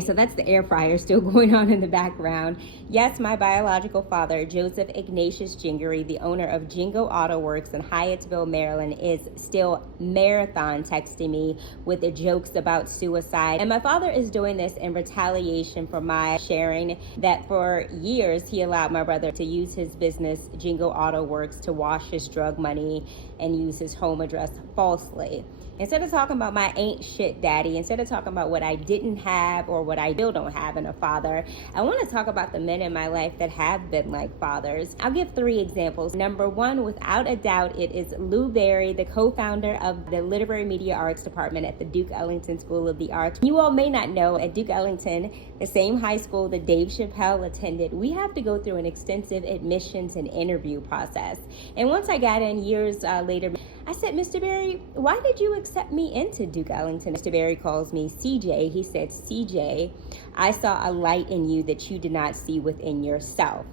So that's the air fryer still going on in the background. Yes, my biological father, Joseph Ignatius Jingery, the owner of Jhingo Auto Works in Hyattsville, Maryland, is still marathon texting me with the jokes about suicide. And my father is doing this in retaliation for my sharing that for years he allowed my brother to use his business, Jhingo Auto Works, to wash his drug money and use his home address falsely. Instead of talking about my ain't shit daddy, instead of talking about what I didn't have or what I still don't have in a father, I want to talk about the men in my life that have been like fathers. I'll give 3 examples. Number 1, without a doubt, it is Lou Berry, the co-founder of the Literary Media Arts Department at the Duke Ellington School of the Arts. You all may not know, at Duke Ellington, the same high school that Dave Chappelle attended, we have to go through an extensive admissions and interview process. And once I got in years later, I said, Mr. Berry, why did you accept me into Duke Ellington? Mr. Berry calls me CJ. He said, CJ, I saw a light in you that you did not see within yourself.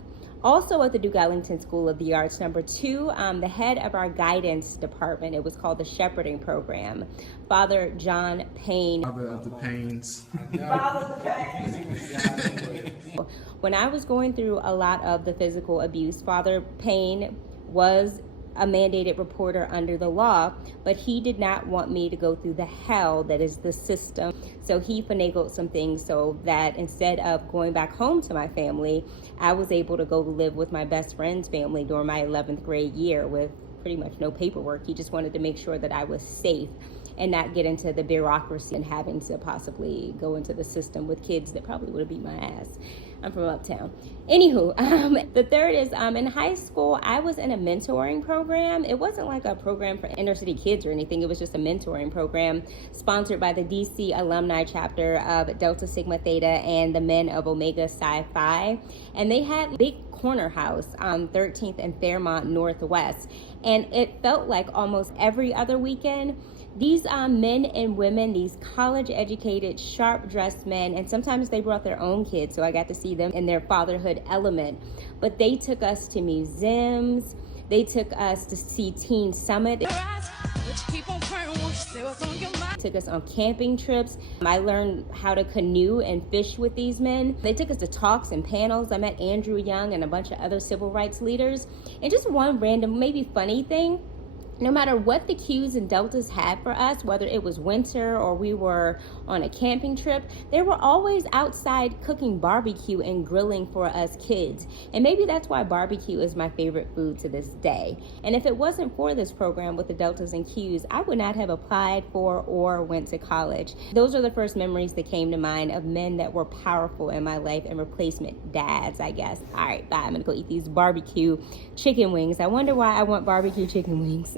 Also at the Duke Ellington School of the Arts, number 2, the head of our guidance department, it was called the Shepherding Program, Father John Payne. Father of the Paynes. Father of the Paynes. When I was going through a lot of the physical abuse, Father Payne was a mandated reporter under the law, but he did not want me to go through the hell that is the system. So he finagled some things so that instead of going back home to my family, I was able to go live with my best friend's family during my 11th grade year with pretty much no paperwork. He just wanted to make sure that I was safe and not get into the bureaucracy and having to possibly go into the system with kids that probably would have beat my ass. I'm from uptown. Anywho, the 3rd is in high school, I was in a mentoring program. It wasn't like a program for inner city kids or anything. It was just a mentoring program sponsored by the DC alumni chapter of Delta Sigma Theta and the men of Omega Psi Phi. And they had big corner house on 13th and Fairmont Northwest. And it felt like almost every other weekend, these men and women, these college-educated, sharp-dressed men, and sometimes they brought their own kids, so I got to see them in their fatherhood element. But they took us to museums. They took us to see Teen Summit. Took us on camping trips. I learned how to canoe and fish with these men. They took us to talks and panels. I met Andrew Young and a bunch of other civil rights leaders. And just one random, maybe funny thing, no matter what the Qs and Deltas had for us, whether it was winter or we were on a camping trip, they were always outside cooking barbecue and grilling for us kids. And maybe that's why barbecue is my favorite food to this day. And if it wasn't for this program with the Deltas and Qs, I would not have applied for or went to college. Those are the first memories that came to mind of men that were powerful in my life and replacement dads, I guess. All right, bye. I'm gonna go eat these barbecue chicken wings. I wonder why I want barbecue chicken wings.